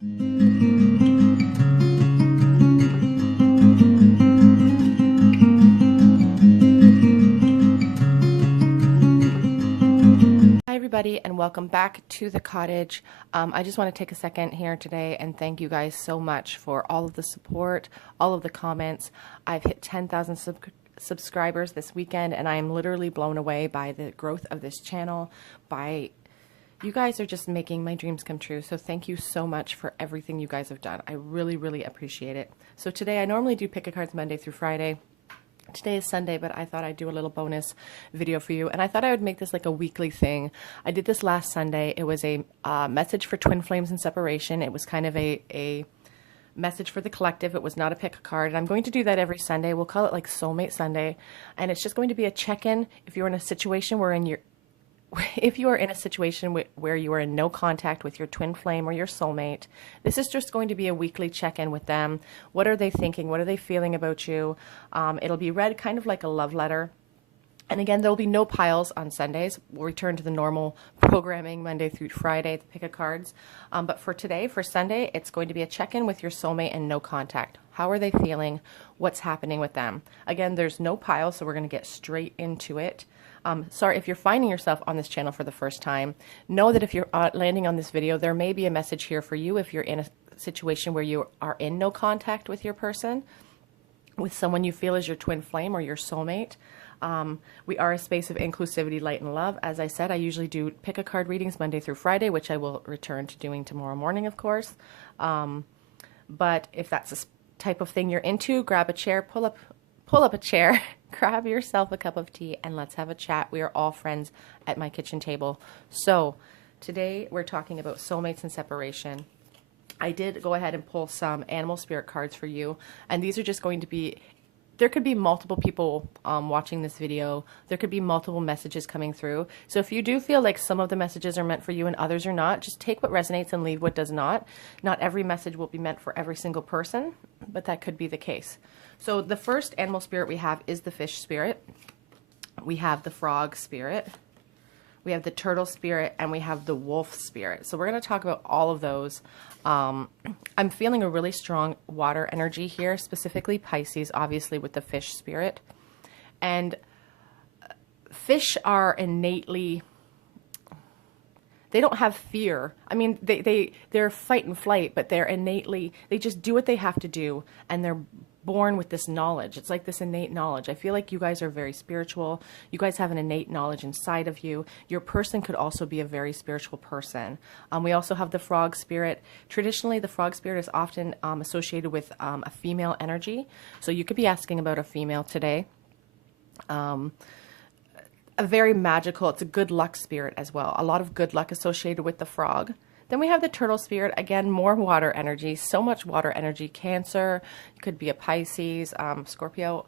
Hi everybody, and welcome back to the cottage. I just want to take a second here today and thank you guys so much for all of the support, all of the comments. I've hit 10,000 subscribers this weekend, and I am literally blown away by the growth of this channel. You guys are just making my dreams come true. So thank you so much for everything you guys have done. I really, really appreciate it. So today, I normally do pick a cards Monday through Friday. Today is Sunday, but I thought I'd do a little bonus video for you. And I thought I would make this like a weekly thing. I did this last Sunday. It was a message for twin flames and separation. It was kind of a message for the collective. It was not a pick a card. And I'm going to do that every Sunday. We'll call it like Soulmate Sunday. And it's just going to be a check-in if you're in a situation where if you are in a situation where you are in no contact with your twin flame or your soulmate. This is just going to be a weekly check-in with them. What are they thinking? What are they feeling about you? It'll be read kind of like a love letter. And again, there will be no piles on Sundays. We'll return to the normal programming Monday through Friday, the pick a cards. But for today, for Sunday, it's going to be a check-in with your soulmate and no contact. How are they feeling? What's happening with them? Again, there's no piles, so we're going to get straight into it. Sorry, if you're finding yourself on this channel for the first time, know that if you're landing on this video, there may be a message here for you if you're in a situation where you are in no contact with your person, with someone you feel is your twin flame or your soulmate. We are a space of inclusivity, light, and love. As I said, I usually do pick a card readings Monday through Friday, which I will return to doing tomorrow morning, of course. But if that's the type of thing you're into, grab a chair, pull up a chair, grab yourself a cup of tea, and let's have a chat. We are all friends at my kitchen table. So today we're talking about soulmates and separation. I did go ahead and pull some animal spirit cards for you, and these are just going to be, there could be multiple people watching this video. There could be multiple messages coming through. So if you do feel like some of the messages are meant for you and others are not, just take what resonates and leave what does not. Not every message will be meant for every single person, but that could be the case. So the first animal spirit we have is the fish spirit. We have the frog spirit. We have the turtle spirit, and we have the wolf spirit. So we're going to talk about all of those. I'm feeling a really strong water energy here, specifically Pisces, obviously with the fish spirit. And fish are innately, they don't have fear. I mean, they're fight and flight, but they're innately, they just do what they have to do, and they're born with this knowledge. It's like this innate knowledge. I feel like you guys are very spiritual. You guys have an innate knowledge inside of you. Your person could also be a very spiritual person. We also have the frog spirit. Traditionally, the frog spirit is often associated with a female energy. So you could be asking about a female today. A very magical, it's a good luck spirit as well. A lot of good luck associated with the frog. Then we have the turtle spirit, again, more water energy, so much water energy. Cancer, it could be a Pisces, Scorpio,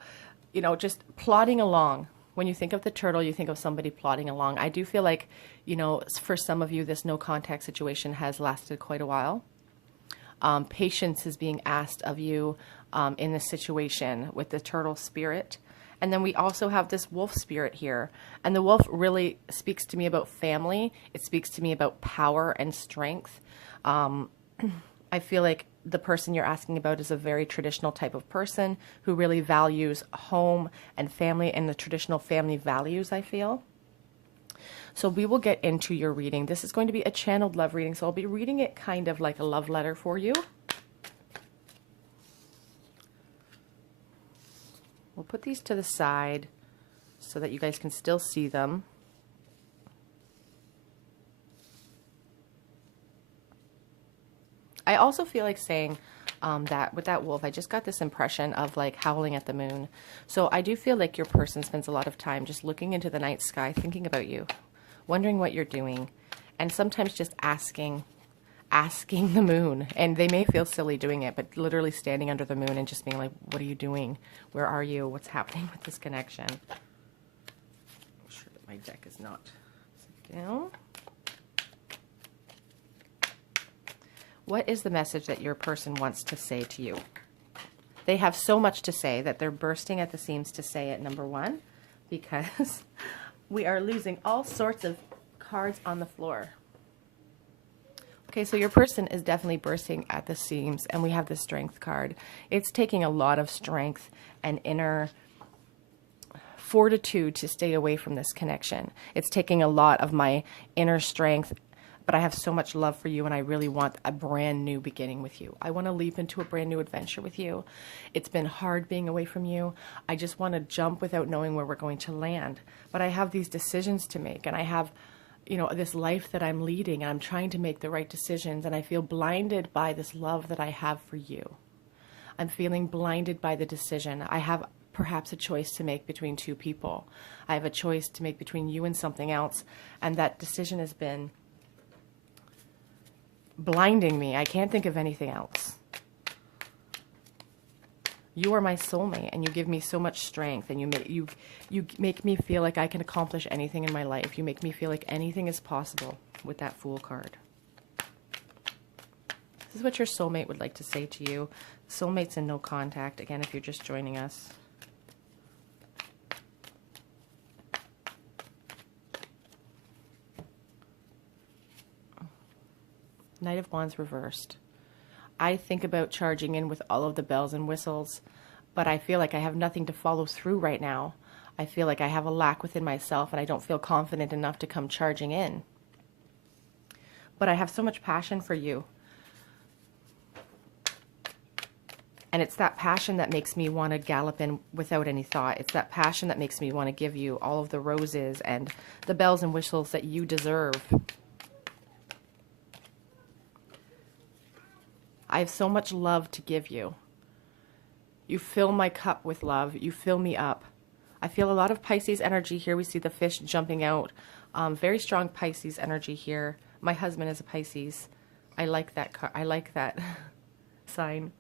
you know, just plodding along. When you think of the turtle, you think of somebody plodding along. I do feel like, you know, for some of you, this no contact situation has lasted quite a while. Patience is being asked of you in this situation with the turtle spirit. And then we also have this wolf spirit here. And the wolf really speaks to me about family. It speaks to me about power and strength. I feel like the person you're asking about is a very traditional type of person who really values home and family and the traditional family values, I feel. So we will get into your reading. This is going to be a channeled love reading, so I'll be reading it kind of like a love letter for you. We'll put these to the side so that you guys can still see them. I also feel like saying that with that wolf, I just got this impression of like howling at the moon. So I do feel like your person spends a lot of time just looking into the night sky, thinking about you, wondering what you're doing, and sometimes just asking the moon. And they may feel silly doing it, but literally standing under the moon and just being like, what are you doing? Where are you? What's happening with this connection? I'm sure that my deck is not down. What is the message that your person wants to say to you? They have so much to say that they're bursting at the seams to say it, number one, because we are losing all sorts of cards on the floor. Okay, so your person is definitely bursting at the seams, and we have the Strength card. It's taking a lot of strength and inner fortitude to stay away from this connection. It's taking a lot of my inner strength, but I have so much love for you, and I really want a brand new beginning with you. I want to leap into a brand new adventure with you. It's been hard being away from you. I just want to jump without knowing where we're going to land. But I have these decisions to make, and I have, you know, this life that I'm leading, and I'm trying to make the right decisions, and I feel blinded by this love that I have for you. I'm feeling blinded by the decision. I have perhaps a choice to make between two people. I have a choice to make between you and something else, and that decision has been blinding me. I can't think of anything else. You are my soulmate, and you give me so much strength, and you make me feel like I can accomplish anything in my life. You make me feel like anything is possible with that Fool card. This is what your soulmate would like to say to you. Soulmate's in no contact. Again, if you're just joining us. Knight of Wands reversed. I think about charging in with all of the bells and whistles, but I feel like I have nothing to follow through right now. I feel like I have a lack within myself, and I don't feel confident enough to come charging in. But I have so much passion for you. And it's that passion that makes me want to gallop in without any thought. It's that passion that makes me want to give you all of the roses and the bells and whistles that you deserve. I have so much love to give you. You fill my cup with love. You fill me up. I feel a lot of Pisces energy here. We see the fish jumping out. Very strong Pisces energy here. My husband is a Pisces. I like that. I like that sign.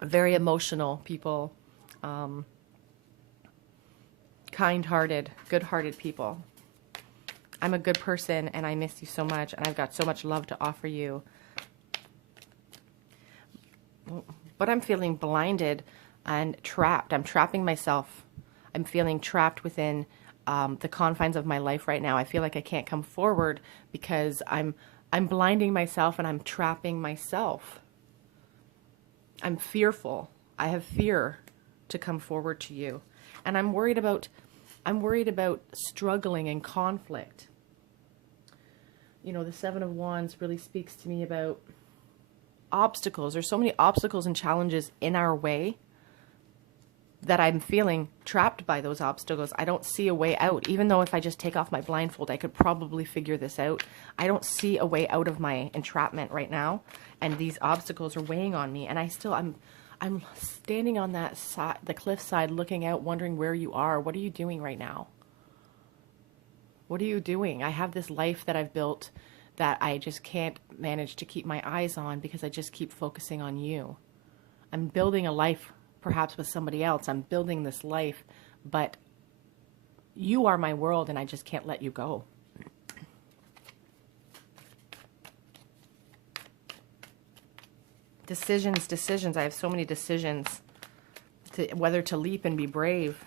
Very emotional people. Kind-hearted, good-hearted people. I'm a good person, and I miss you so much, and I've got so much love to offer you. But I'm feeling blinded and trapped. I'm trapping myself. I'm feeling trapped within the confines of my life right now. I feel like I can't come forward because I'm blinding myself, and I'm trapping myself. I'm fearful. I have fear to come forward to you, and I'm worried about struggling and conflict. You know, the Seven of Wands really speaks to me about obstacles. There's so many obstacles and challenges in our way that I'm feeling trapped by those obstacles. I don't see a way out. Even though if I just take off my blindfold, I could probably figure this out. I don't see a way out of my entrapment right now, and these obstacles are weighing on me, and I'm standing on that side, the cliff side, looking out, wondering where you are. What are you doing right now? What are you doing? I have this life that I've built that I just can't manage to keep my eyes on because I just keep focusing on you. I'm building a life perhaps with somebody else. I'm building this life, but you are my world, and I just can't let you go. Decisions, decisions. I have so many decisions to whether to leap and be brave.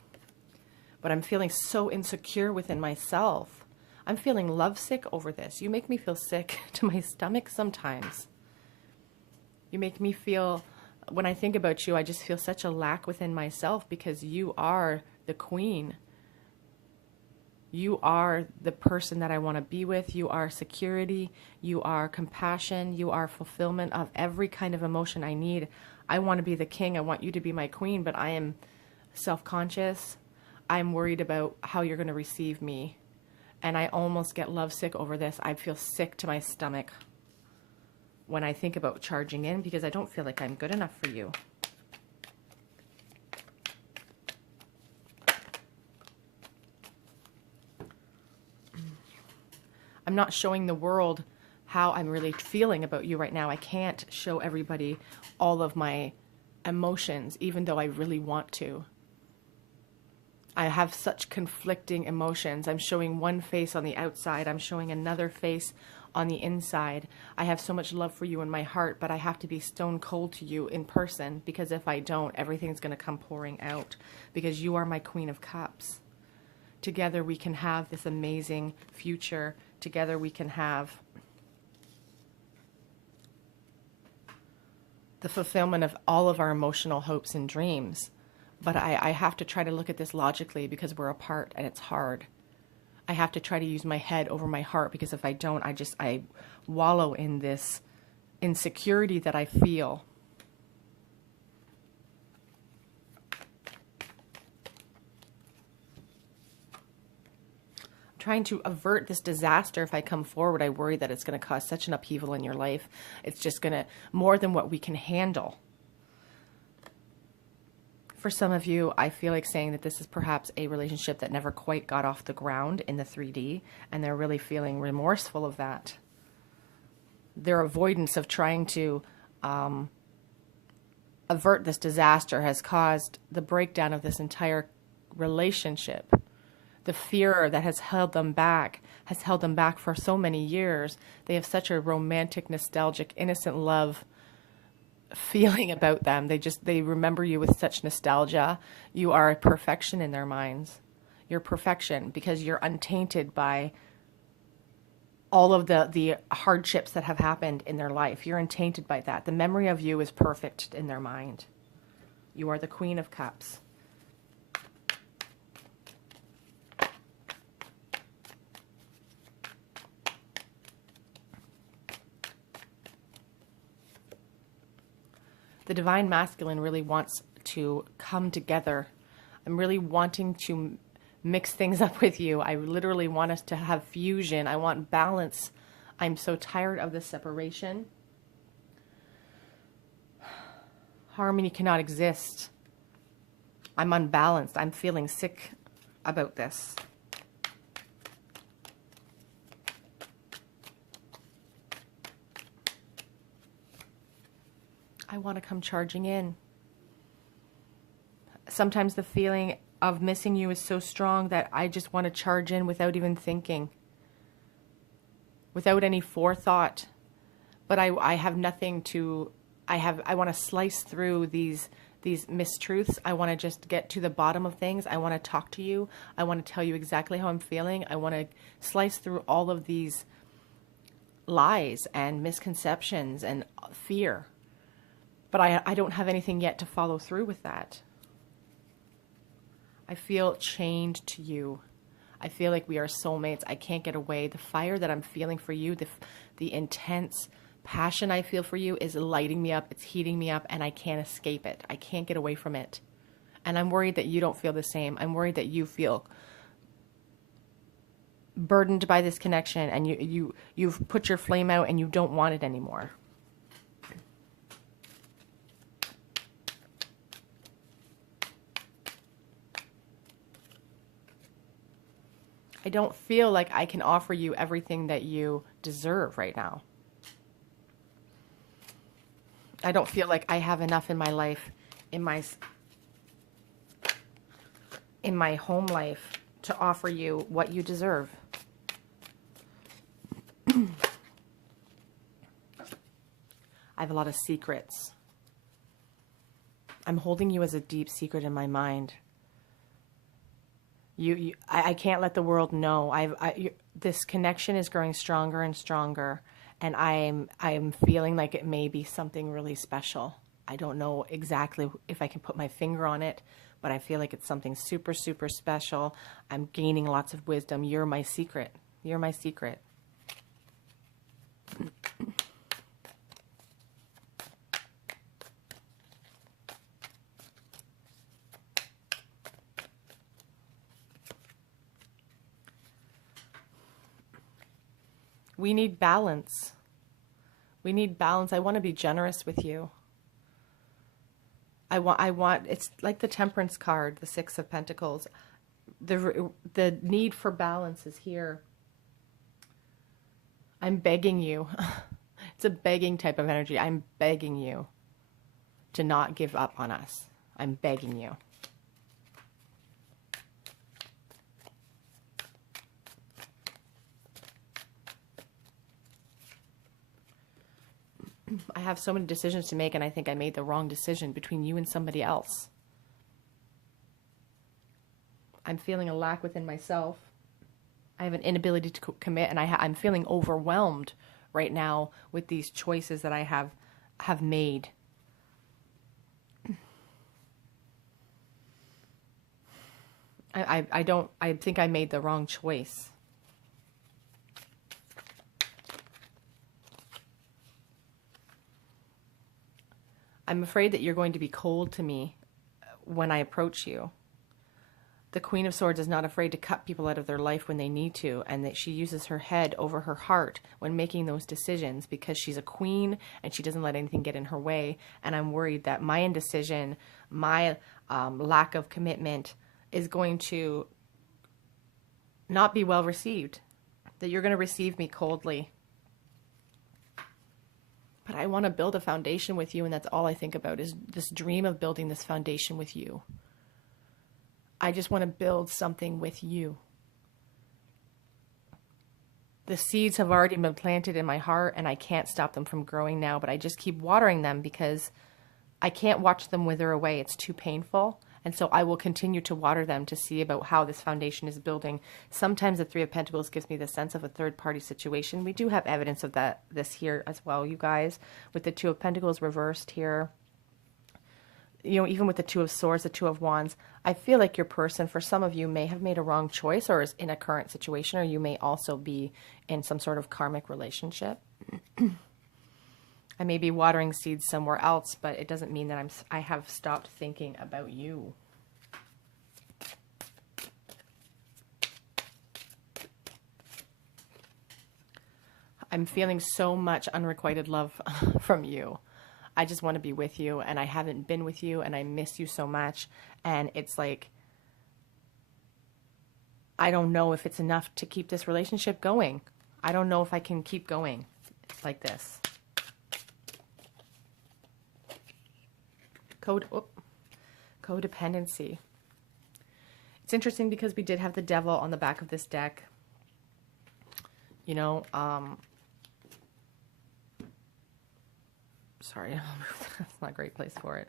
But I'm feeling so insecure within myself. I'm feeling lovesick over this. You make me feel sick to my stomach sometimes. You make me feel, when I think about you, I just feel such a lack within myself because you are the queen. You are the person that I want to be with. You are security. You are compassion. You are fulfillment of every kind of emotion I need. I want to be the king. I want you to be my queen, but I am self-conscious. I'm worried about how you're going to receive me. And I almost get lovesick over this. I feel sick to my stomach when I think about charging in because I don't feel like I'm good enough for you. I'm not showing the world how I'm really feeling about you right now. I can't show everybody all of my emotions, even though I really want to. I have such conflicting emotions. I'm showing one face on the outside. I'm showing another face on the inside. I have so much love for you in my heart, but I have to be stone cold to you in person because if I don't, everything's going to come pouring out because you are my Queen of Cups. Together we can have this amazing future. Together we can have the fulfillment of all of our emotional hopes and dreams. But I have to try to look at this logically because we're apart and it's hard. I have to try to use my head over my heart, because if I don't, I wallow in this insecurity that I feel. Trying to avert this disaster. If I come forward, I worry that it's going to cause such an upheaval in your life. It's just going to, more than what we can handle. For some of you, I feel like saying that this is perhaps a relationship that never quite got off the ground in the 3D, and they're really feeling remorseful of that. Their avoidance of trying to avert this disaster has caused the breakdown of this entire relationship. The fear that has held them back for so many years. They have such a romantic, nostalgic, innocent love feeling about them. They remember you with such nostalgia. You are a perfection in their minds. You're perfection because you're untainted by all of the hardships that have happened in their life. You're untainted by that. The memory of you is perfect in their mind. You are the Queen of Cups. The Divine Masculine really wants to come together. I'm really wanting to mix things up with you. I literally want us to have fusion. I want balance. I'm so tired of this separation. Harmony cannot exist. I'm unbalanced. I'm feeling sick about this. I want to come charging in. Sometimes the feeling of missing you is so strong that I just want to charge in without even thinking, without any forethought. But I have nothing to, I want to slice through these mistruths. I want to just get to the bottom of things. I want to talk to you. I want to tell you exactly how I'm feeling. I want to slice through all of these lies and misconceptions and fear. But I don't have anything yet to follow through with that. I feel chained to you. I feel like we are soulmates. I can't get away. The fire that I'm feeling for you, the intense passion I feel for you is lighting me up. It's heating me up, and I can't escape it. I can't get away from it. And I'm worried that you don't feel the same. I'm worried that you feel burdened by this connection, and you've put your flame out and you don't want it anymore. I don't feel like I can offer you everything that you deserve right now. I don't feel like I have enough in my life, in my home life, to offer you what you deserve. I have a lot of secrets. I'm holding you as a deep secret in my mind. I can't let the world know. This connection is growing stronger and stronger, and I'm feeling like it may be something really special. I don't know exactly if I can put my finger on it, but I feel like it's something super, super special. I'm gaining lots of wisdom. You're my secret. You're my secret. We need balance. We need balance. I want to be generous with you. I want, it's like the Temperance card, the Six of Pentacles. The need for balance is here. I'm begging you. It's a begging type of energy. I'm begging you to not give up on us. I'm begging you. I have so many decisions to make, and I think I made the wrong decision between you and somebody else. I'm feeling a lack within myself. I have an inability to commit, and I'm feeling overwhelmed right now with these choices that I have made. I think I made the wrong choice. I'm afraid that you're going to be cold to me when I approach you. The Queen of Swords is not afraid to cut people out of their life when they need to, and that she uses her head over her heart when making those decisions because she's a queen and she doesn't let anything get in her way. And I'm worried that my indecision, my lack of commitment is going to not be well received, that you're going to receive me coldly. But I want to build a foundation with you, and that's all I think about is this dream of building this foundation with you. I just want to build something with you. The seeds have already been planted in my heart, and I can't stop them from growing now, but I just keep watering them because I can't watch them wither away. It's too painful. And so I will continue to water them to see about how this foundation is building. Sometimes the Three of Pentacles gives me the sense of a third-party situation. We do have evidence of this here as well, you guys, with the Two of Pentacles reversed here. You know, even with the Two of Swords, the Two of Wands, I feel like your person, for some of you, may have made a wrong choice or is in a current situation, or you may also be in some sort of karmic relationship. I may be watering seeds somewhere else, but it doesn't mean that I have stopped thinking about you. I'm feeling so much unrequited love from you. I just want to be with you, and I haven't been with you, and I miss you so much. And it's like, I don't know if it's enough to keep this relationship going. I don't know if I can keep going like this. Codependency. It's interesting because we did have the Devil on the back of this deck. You know, sorry, that's not a great place for it.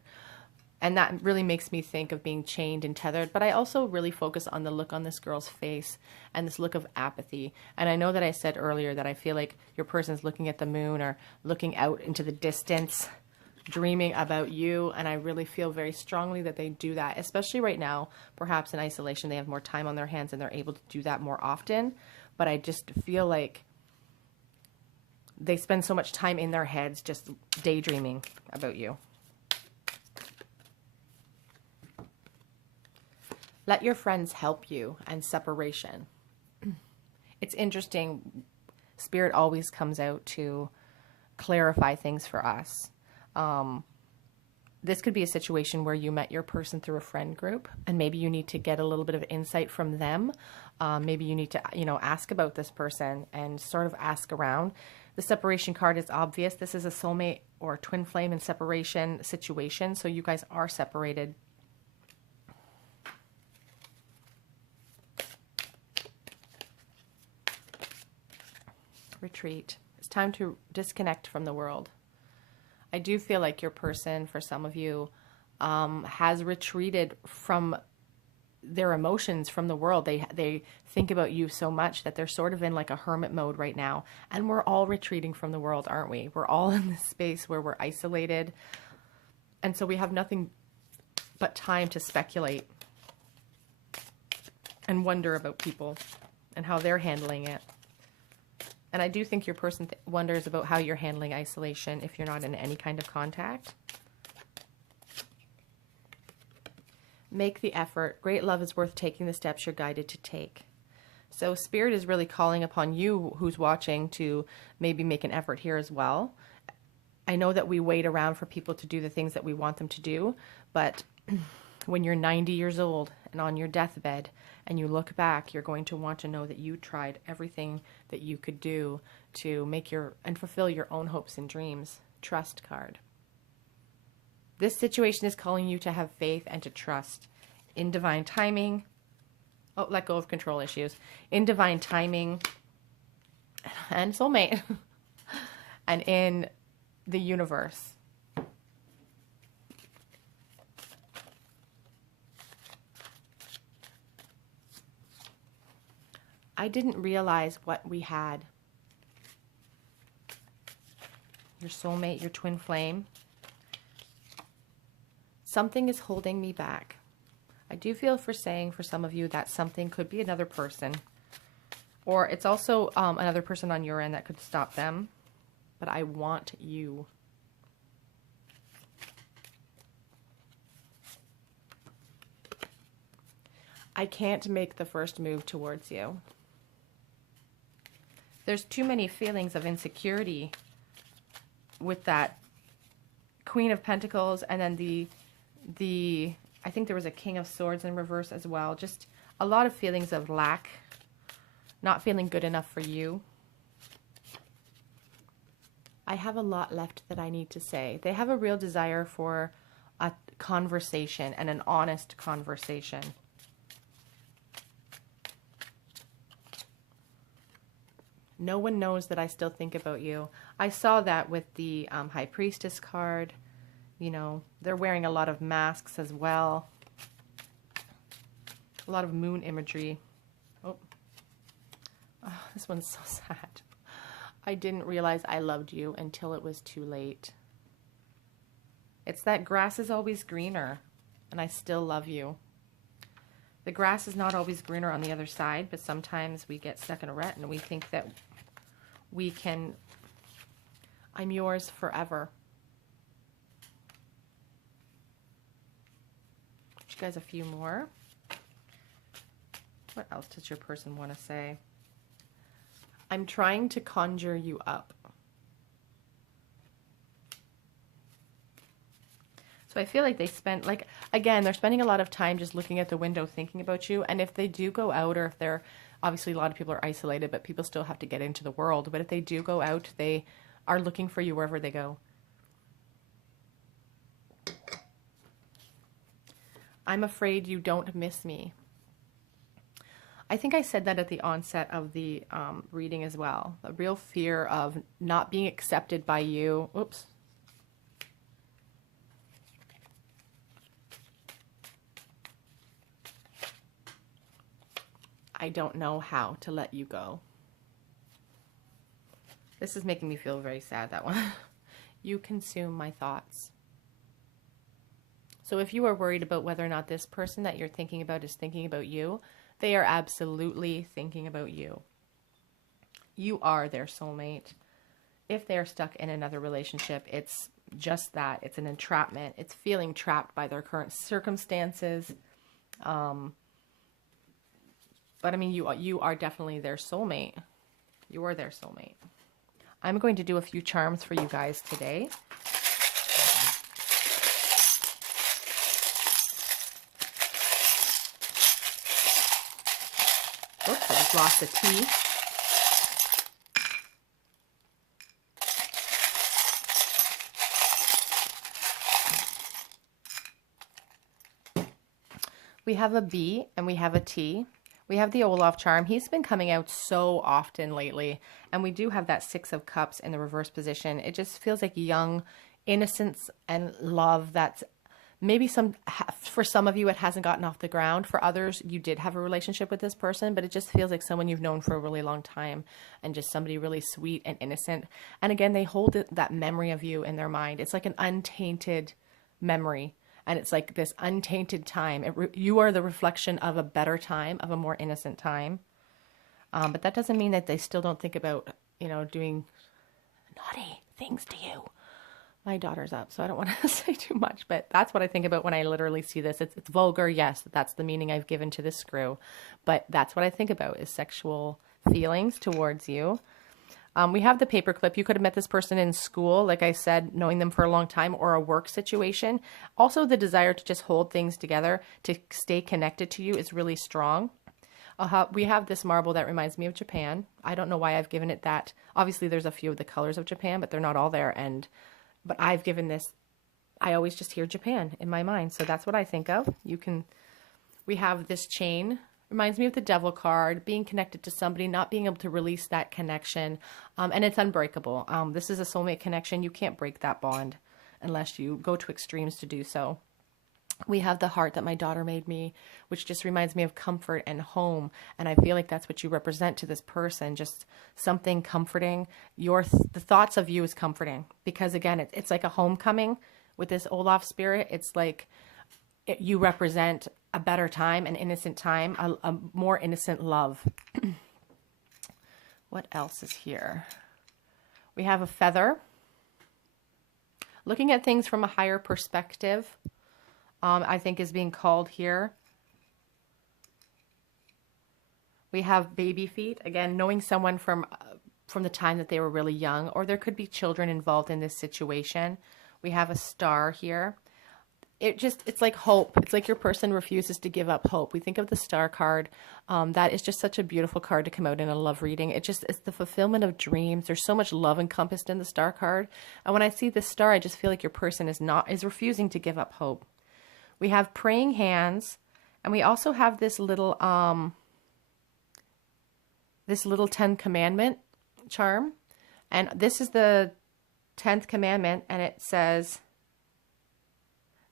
And that really makes me think of being chained and tethered. But I also really focus on the look on this girl's face and this look of apathy. And I know that I said earlier that I feel like your person's looking at the moon or looking out into the distance, dreaming about you. And I really feel very strongly that they do that, especially right now. Perhaps in isolation, they have more time on their hands and they're able to do that more often. But I just feel like they spend so much time in their heads just daydreaming about you. Let your friends help you, and separation. It's interesting. Spirit always comes out to clarify things for us. This could be a situation where you met your person through a friend group, and maybe you need to get a little bit of insight from them. Maybe you need to, ask about this person and sort of ask around. The separation card is obvious. This is a soulmate or twin flame and separation situation. So you guys are separated. Retreat. It's time to disconnect from the world. I do feel like your person, for some of you, has retreated from their emotions, from the world. They think about you so much that they're sort of in like a hermit mode right now. And we're all retreating from the world, aren't we? We're all in this space where we're isolated. And so we have nothing but time to speculate and wonder about people and how they're handling it. And I do think your person wonders about how you're handling isolation if you're not in any kind of contact. Make the effort. Great love is worth taking the steps you're guided to take. So Spirit is really calling upon you who's watching to maybe make an effort here as well. I know that we wait around for people to do the things that we want them to do, but when you're 90 years old and on your deathbed and you look back, you're going to want to know that you tried everything that you could do to make and fulfill your own hopes and dreams. Trust card. This situation is calling you to have faith and to trust in divine timing. Oh, let go of control issues. In divine timing and soulmate and in the universe. I didn't realize what we had. Your soulmate, your twin flame. Something is holding me back. I do feel for saying for some of you that something could be another person. Or it's also another person on your end that could stop them. But I want you. I can't make the first move towards you. There's too many feelings of insecurity with that Queen of Pentacles, and then the I think there was a King of Swords in reverse as well. Just a lot of feelings of lack, not feeling good enough for you. I have a lot left that I need to say. They have a real desire for a conversation and an honest conversation. No one knows that I still think about you. I saw that with the High Priestess card. You know, they're wearing a lot of masks as well. A lot of moon imagery. Oh, this one's so sad. I didn't realize I loved you until it was too late. It's that grass is always greener, and I still love you. The grass is not always greener on the other side, but sometimes we get stuck in a rut and we think that we can, I'm yours forever. You guys a few more. What else does your person want to say? I'm trying to conjure you up. So I feel like they spent, like, again, they're spending a lot of time just looking at the window thinking about you. And if they do go out, or if they're, obviously a lot of people are isolated, but people still have to get into the world. But if they do go out, they are looking for you wherever they go. I'm afraid you don't miss me. I think I said that at the onset of the reading as well. A real fear of not being accepted by you. Oops. I don't know how to let you go. This is making me feel very sad, that one. You consume my thoughts. So if you are worried about whether or not this person that you're thinking about is thinking about you, they are absolutely thinking about you. You are their soulmate. If they're stuck in another relationship, it's just that. It's an entrapment. It's feeling trapped by their current circumstances. But I mean, you are definitely their soulmate. You are their soulmate. I'm going to do a few charms for you guys today. Oops, I just lost the T. We have a B and we have a T. We have the Olaf charm. He's been coming out so often lately. And we do have that Six of Cups in the reverse position. It just feels like young innocence and love that's maybe for some of you, it hasn't gotten off the ground. For others, you did have a relationship with this person, but it just feels like someone you've known for a really long time and just somebody really sweet and innocent. And again, they hold that memory of you in their mind. It's like an untainted memory. And it's like this untainted time. You are the reflection of a better time, of a more innocent time. But that doesn't mean that they still don't think about, you know, doing naughty things to you. My daughter's up, so I don't want to say too much. But that's what I think about when I literally see this. It's vulgar, yes. That's the meaning I've given to this screw. But that's what I think about is sexual feelings towards you. We have the paperclip. You could have met this person in school, like I said, knowing them for a long time, or a work situation. Also, the desire to just hold things together, to stay connected to you is really strong. We have this marble that reminds me of Japan. I don't know why I've given it that. Obviously, there's a few of the colors of Japan, but they're not all there. But I've given this, I always just hear Japan in my mind. So that's what I think of. We have this chain. Reminds me of the Devil card, being connected to somebody, not being able to release that connection. And it's unbreakable. This is a soulmate connection. You can't break that bond unless you go to extremes to do so. We have the heart that my daughter made me, which just reminds me of comfort and home. And I feel like that's what you represent to this person, just something comforting. The thoughts of you is comforting because, again, it's like a homecoming with this Olaf spirit. It's like you represent a better time, an innocent time, a more innocent love. What else is here? We have a feather. Looking at things from a higher perspective, I think is being called here. We have baby feet. Again, knowing someone from the time that they were really young, or there could be children involved in this situation. We have a star here. It's like hope. It's like your person refuses to give up hope. We think of the star card. That is just such a beautiful card to come out in a love reading. It's the fulfillment of dreams. There's so much love encompassed in the star card. And when I see this star, I just feel like your person is refusing to give up hope. We have praying hands, and we also have this little 10 commandment charm. And this is the 10th commandment, and it says,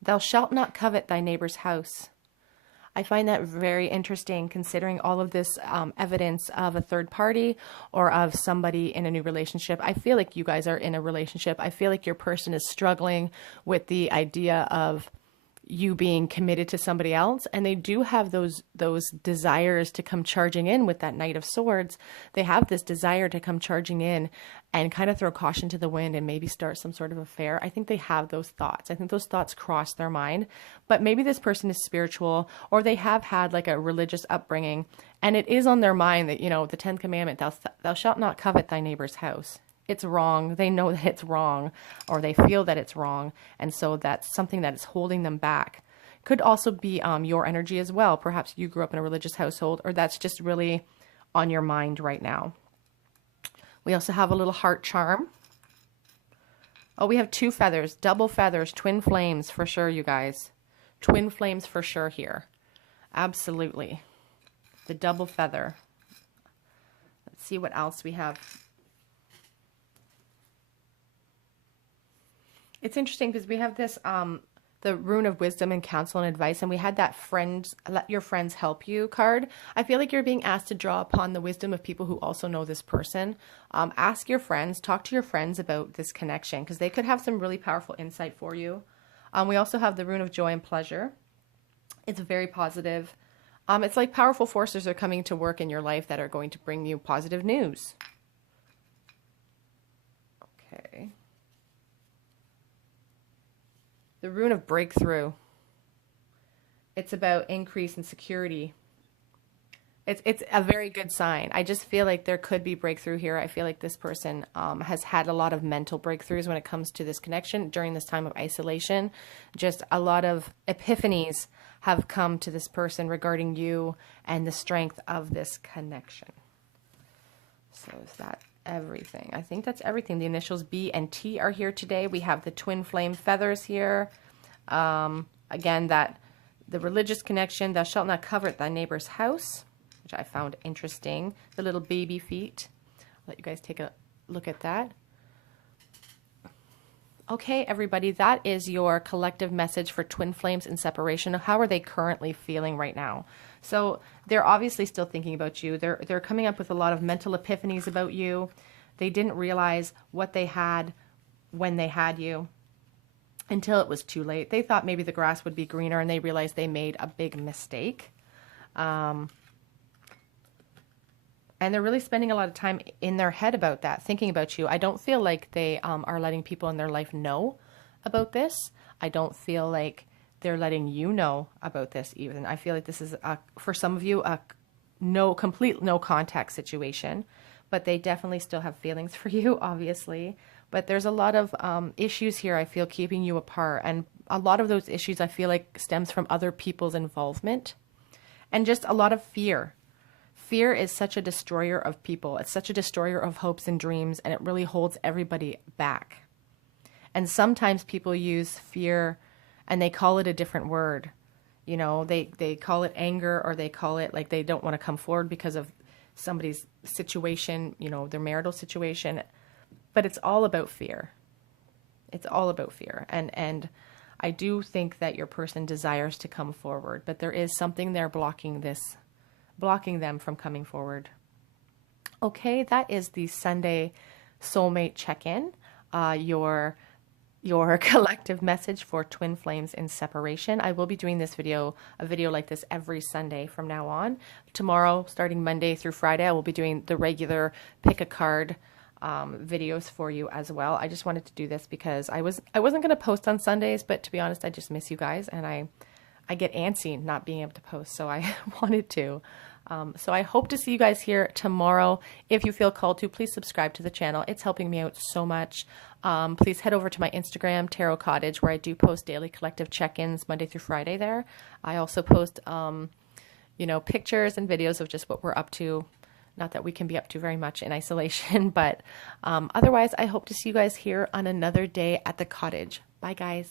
"Thou shalt not covet thy neighbor's house." I find that very interesting, considering all of this evidence of a third party or of somebody in a new relationship. I feel like you guys are in a relationship. I feel like your person is struggling with the idea of you being committed to somebody else, and they do have those desires to come charging in with that Knight of Swords. They have this desire to come charging in and kind of throw caution to the wind and maybe start some sort of affair. I think they have those thoughts. I think those thoughts cross their mind, but maybe this person is spiritual, or they have had like a religious upbringing, and it is on their mind that, the 10th commandment, thou shalt not covet thy neighbor's house. It's wrong. They know that it's wrong, or they feel that it's wrong. And so that's something that is holding them back. Could also be your energy as well. Perhaps you grew up in a religious household, or that's just really on your mind right now. We also have a little heart charm. Oh, we have 2 feathers, double feathers, twin flames for sure, you guys. Twin flames for sure here. Absolutely. The double feather. Let's see what else we have. It's interesting because we have this, the rune of wisdom and counsel and advice, and we had that let your friends help you card. I feel like you're being asked to draw upon the wisdom of people who also know this person. Ask your friends, talk to your friends about this connection, because they could have some really powerful insight for you. We also have the rune of joy and pleasure. It's very positive. It's like powerful forces are coming to work in your life that are going to bring you positive news. Okay. The rune of breakthrough. It's about increase in security. It's a very good sign. I just feel like there could be breakthrough here. I feel like this person has had a lot of mental breakthroughs when it comes to this connection during this time of isolation. Just a lot of epiphanies have come to this person regarding you and the strength of this connection. So is that everything? I think that's everything. The initials B and T are here today. We have the twin flame feathers here. Again, that the religious connection, thou shalt not covet thy neighbor's house, which I found interesting. The little baby feet. I'll let you guys take a look at that. Okay, everybody, that is your collective message for twin flames in separation. How are they currently feeling right now? So they're obviously still thinking about you. They're coming up with a lot of mental epiphanies about you. They didn't realize what they had when they had you until it was too late. They thought maybe the grass would be greener, and they realized they made a big mistake. And they're really spending a lot of time in their head about that, thinking about you. I don't feel like they are letting people in their life know about this. I don't feel like they're letting you know about this even. I feel like this is, for some of you, a complete no contact situation. But they definitely still have feelings for you, obviously. But there's a lot of issues here, I feel, keeping you apart. And a lot of those issues, I feel like, stems from other people's involvement. And just a lot of fear. Fear is such a destroyer of people. It's such a destroyer of hopes and dreams, and it really holds everybody back. And sometimes people use fear, and they call it a different word. You know, they call it anger, or they call it like they don't want to come forward because of somebody's situation, you know, their marital situation. But it's all about fear. It's all about fear. And I do think that your person desires to come forward, but there is something there blocking them from coming forward. Okay, that is the Sunday soulmate check-in. Your your collective message for twin flames in separation. I will be doing this video, a video like this every Sunday from now on. Tomorrow, starting Monday through Friday, I will be doing the regular pick a card videos for you as well. I just wanted to do this because I wasn't going to post on Sundays, but to be honest, I just miss you guys, and I get antsy not being able to post, so I wanted to. So I hope to see you guys here tomorrow. If you feel called to, please subscribe to the channel. It's helping me out so much. Please head over to my Instagram, Tarot Cottage, where I do post daily collective check-ins Monday through Friday there. I also post, you know, pictures and videos of just what we're up to. Not that we can be up to very much in isolation, but otherwise, I hope to see you guys here on another day at the cottage. Bye, guys.